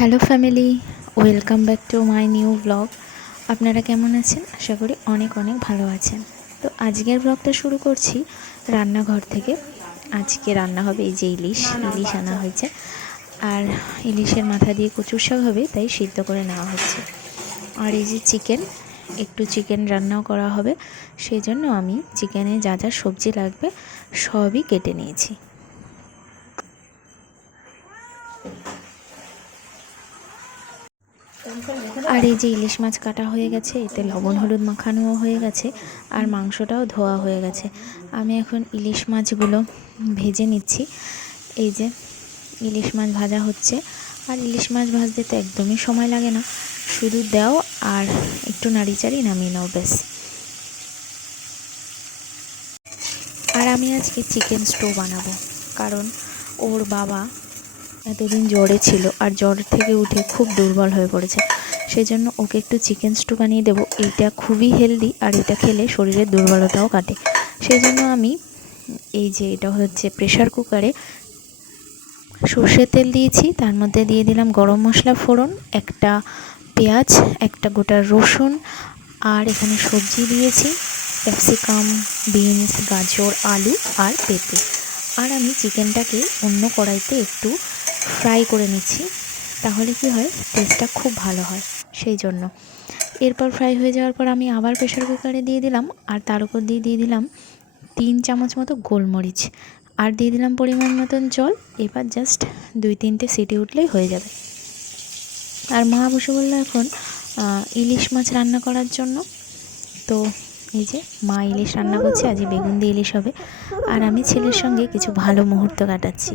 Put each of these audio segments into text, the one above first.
Hello family, welcome back to my new blog. আপনারা কেমন আছেন? আশা করি অনেক অনেক ভালো আছেন। তো আজকের ব্লগটা শুরু করছি রান্নাঘর থেকে। আজকে রান্না হবে এই যে ইলিশ ইলিশ আনা হয়েছে। আর ইলিশের মাথা দিয়ে কচুর শাক হবে, তাই সিদ্ধ করে নেওয়া হচ্ছে। আর এই যে চিকেন, একটু চিকেন রান্নাও করা হবে। সেই জন্য আমি চিকেনে যা যা সবজি লাগবে সবই কেটে নিয়েছি। আর এই যে ইলিশ মাছ কাটা হয়ে গেছে, এতে লবণ, হলুদ মাখানোও হয়ে গেছে, আর মাংসটাও ধোয়া হয়ে গেছে। আমি এখন ইলিশ মাছগুলো ভেজে নিচ্ছি। এই যে ইলিশ মাছ ভাজা হচ্ছে। আর ইলিশ মাছ ভাজতে তো একদমই সময় লাগে না। শুধু দাও আর একটু নাড়িচাড়ি নামিয়ে নাও, ব্যাস। আর আমি আজকে চিকেন স্টো বানাবো, কারণ ওর বাবা এতদিন জ্বরে ছিল, আর জ্বর থেকে উঠে খুব দুর্বল হয়ে পড়েছে। সেই জন্য ওকে একটু চিকেন স্টু বানিয়ে দেবো। এইটা খুবই হেলদি আর এটা খেলে শরীরের দুর্বলতাও কাটে। সেই জন্য আমি এই যে এটা হচ্ছে প্রেশার কুকারে সর্ষের তেল দিয়েছি, তার মধ্যে দিয়ে দিলাম গরম মশলা ফোড়ন, একটা পেঁয়াজ, একটা গোটা রসুন, আর এখানে সবজি দিয়েছি ক্যাপসিকাম বিনস গাজর, আলু আর পেঁপে। আর আমি চিকেনটাকে অন্য কড়াইতে একটু ফ্রাই করে নিচ্ছি, তাহলে কি হয়? টেস্টটা খুব ভালো হয়। সেই জন্য। এরপর ফ্রাই হয়ে যাওয়ার পর আমি আবার প্রেশার কুকারে দিয়ে দিলাম, আর তার উপর দিয়ে দিয়ে দিলাম তিন চামচ মতো গোলমরিচ। আর দিয়ে দিলাম পরিমাণ মতন জল, এবার জাস্ট দুই তিনটে সিটি উঠলেই হয়ে যাবে। আর মা বসে বলল এখন ইলিশ মাছ রান্না করার জন্য। তো এই যে মা ইলিশ রান্না করছে আজ বেগুন দিয়ে ইলিশ হবে। আর আমি ছেলের সঙ্গে কিছু ভালো মুহূর্ত কাটাচ্ছি।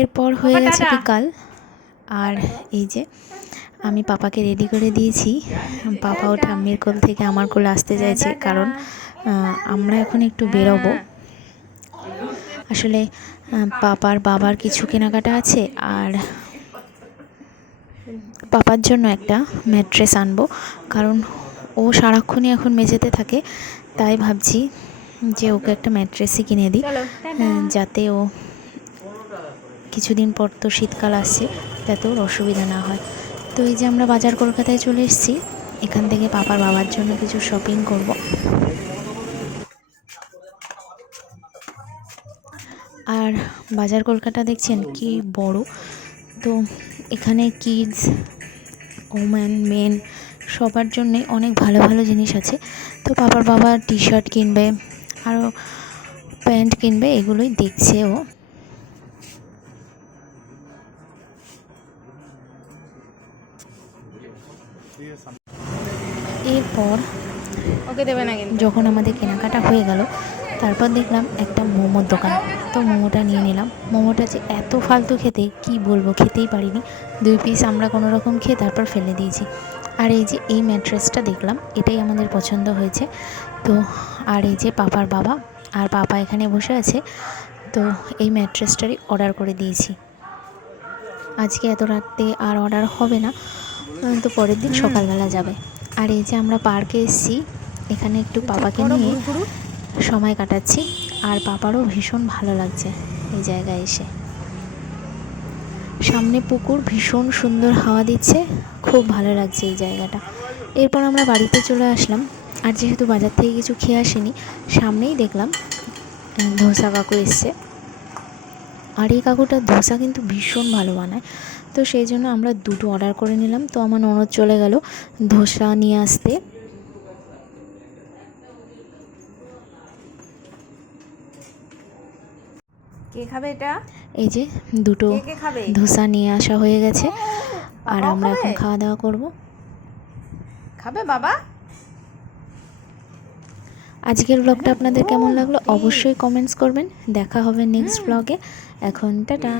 এরপর হয়ে গেছে বিকাল। আর এই যে আমি পাপাকে রেডি করে দিয়েছি। পাপাও ঠাম্মির কোল থেকে আমার কোল আসতে চাইছে কারণ আমরা এখন একটু বেরোবো। আসলে পাপার বাবার কিছু কেনাকাটা আছে আর পাপার জন্য একটা ম্যাট্রেস আনব কারণ ও সারাক্ষণই এখন মেঝেতে থাকে তাই ভাবছি যে ওকে একটা ম্যাট্রেসই কিনে দিই যাতে ও কিছুদিন পর তো শীতকাল আসছে যাতে ওর অসুবিধা না হয়। তো এই যে আমরা বাজার কলকাতায় চলে এসেছি এখান থেকে পাপার বাবার জন্য কিছু শপিং করব। আর বাজার কলকাতা দেখছেন কি বড়। তো এখানে কিডস ওম্যান মেন সবার জন্যে অনেক ভালো ভালো জিনিস আছে। তো পাপার বাবা টি শার্ট কিনবে আরও প্যান্ট কিনবে এগুলোই দেখছে ও। এরপর ওকে দেবে না যখন আমাদের কেনাকাটা হয়ে গেল তারপর দেখলাম একটা মোমোর দোকান। তো মোমোটা নিয়ে নিলাম। মোমোটা যে এত ফালতু খেতে কি বলব? খেতেই পারিনি। দুই পিস আমরা কোনো রকম খেয়ে তারপর ফেলে দিয়েছি। আর এই যে এই ম্যাট্রেসটা দেখলাম এটাই আমাদের পছন্দ হয়েছে। তো আর এই যে পাপার বাবা আর পাপা এখানে বসে আছে তো এই ম্যাট্রেসটারই অর্ডার করে দিয়েছি। আজকে এত রাতে আর অর্ডার হবে না। তো পরের দিন সকালবেলা যাবে। আর এই যে আমরা পার্কে এসেছি এখানে একটু পাপাকে নিয়ে সময় কাটাচ্ছি, আর পাপারও ভীষণ ভালো লাগছে এই জায়গায় এসে। সামনে পুকুর ভীষণ সুন্দর হাওয়া দিচ্ছে, খুব ভালো লাগছে এই জায়গাটা। এরপর আমরা বাড়িতে চলে আসলাম, আর যেহেতু বাজার থেকে কিছু খেয়ে আসিনি, সামনেই দেখলাম ধোসা কাকু এসছে। আর এই কাকুটা ধোসা কিন্তু ভীষণ ভালো বানায়। তো সেই জন্য আমরা দুটো অর্ডার করে নিলাম। তো আমার ননদ চলে গেল ধোসা নিয়ে আসতে। কে খাবে এটা? এই যে দুটো ধোসা নিয়ে আসা হয়ে গেছে। আর আমরা এখন খাওয়া দাওয়া করব। খাবে বাবা? আজকের ব্লগটা আপনাদের কেমন লাগল অবশ্যই কমেন্টস করবেন। দেখা হবে নেক্সট ব্লগে। এখন টাটা।